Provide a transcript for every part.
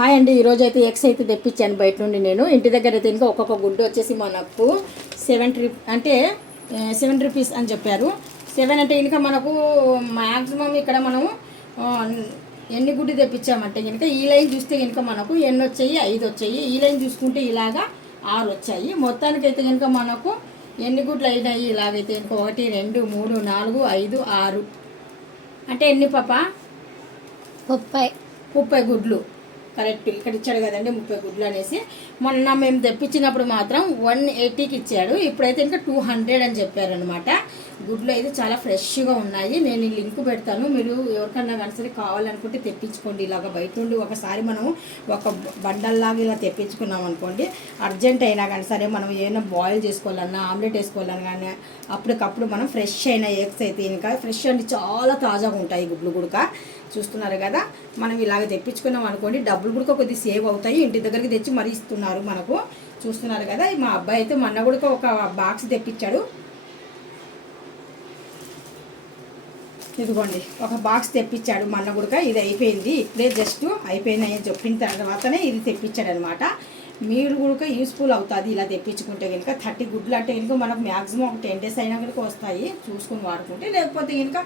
Hi అండి. ఈరోజు అయితే ఎగ్స్ అయితే తెప్పించాను బయట నుండి. నేను ఇంటి దగ్గర అయితే ఇంకా ఒక్కొక్క గుడ్డు వచ్చేసి మనకు 70 అంటే 7 రూపీస్ అని చెప్పారు. 7 అంటే ఇంకా మనకు మ్యాక్సిమం ఇక్కడ మనము ఎన్ని గుడ్డు తెప్పించామంటే కనుక ఈ లైన్ చూస్తే కనుక మనకు ఎన్ని వచ్చాయి, 5 వచ్చాయి. ఈ లైన్ చూసుకుంటే ఇలాగా 6 వచ్చాయి. మొత్తానికైతే కనుక మనకు ఎన్ని గుడ్లు అయినాయి ఇలాగైతే కనుక 1 2 3 4 5 6 అంటే ఎన్ని పాప 30 గుడ్లు కరెక్ట్ ఇక్కడ ఇచ్చాడు కదండి. 30 గుడ్లు అనేసి మొన్న మేము తెప్పించినప్పుడు మాత్రం 180కి ఇచ్చాడు. ఇప్పుడైతే ఇంకా 200 అని చెప్పారనమాట. గుడ్లు అయితే చాలా ఫ్రెష్గా ఉన్నాయి. నేను ఈ లింక్ పెడతాను, మీరు ఎవరికన్నా కానీ సరే కావాలనుకుంటే తెప్పించుకోండి. ఇలాగ బయట నుండి ఒకసారి మనం ఒక బండల్లాగా ఇలా తెప్పించుకున్నాం అనుకోండి, అర్జెంట్ అయినా కానీ సరే మనం ఏమైనా బాయిల్ చేసుకోవాలన్నా ఆమ్లెట్ వేసుకోవాలన్నా కానీ అప్పటికప్పుడు మనం ఫ్రెష్ అయిన ఎగ్స్ అయితే ఇంకా ఫ్రెష్ అండి, చాలా తాజాగా ఉంటాయి గుడ్లు గుడక. చూస్తున్నారు కదా, మనం ఇలాగ తెప్పించుకున్నాం అనుకోండి, డబ్బులు కూడా కొద్దిగా సేవ్ అవుతాయి. ఇంటి దగ్గరికి తెచ్చి మరీ ఇస్తున్నారు మనకు. చూస్తున్నారు కదా, మా అబ్బాయి అయితే మొన్న కూడా ఒక బాక్స్ తెప్పించాడు. ఇదిగోండి ఒక బాక్స్ తెప్పించాడు మొన్న కూడా. ఇది అయిపోయింది, ఇప్పుడే జస్ట్ అయిపోయింది అని చెప్పిన తర్వాతనే ఇది తెప్పించాడు అనమాట. మీరు కూడా యూస్ఫుల్ అవుతుంది ఇలా తెప్పించుకుంటే కనుక. 30 గుడ్లు అంటే కనుక మనకు మ్యాక్సిమం ఒక 10 days అయినా కనుక వస్తాయి చూసుకుని వాడుకుంటే. లేకపోతే కనుక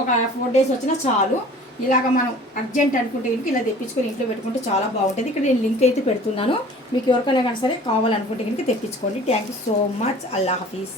ఒక 4 days వచ్చినా చాలు. ఇలాగ మనం అర్జెంట్ అనుకుంటే కనుక ఇలా తెప్పించుకొని ఇంట్లో పెట్టుకుంటే చాలా బాగుంటుంది. ఇక్కడ నేను లింక్ అయితే పెడుతున్నాను, మీకు ఎవరికైనా కానీ సరే కావాలనుకుంటే కనుక తెప్పించుకోండి. Thank you so much. అల్లా హఫీజ్.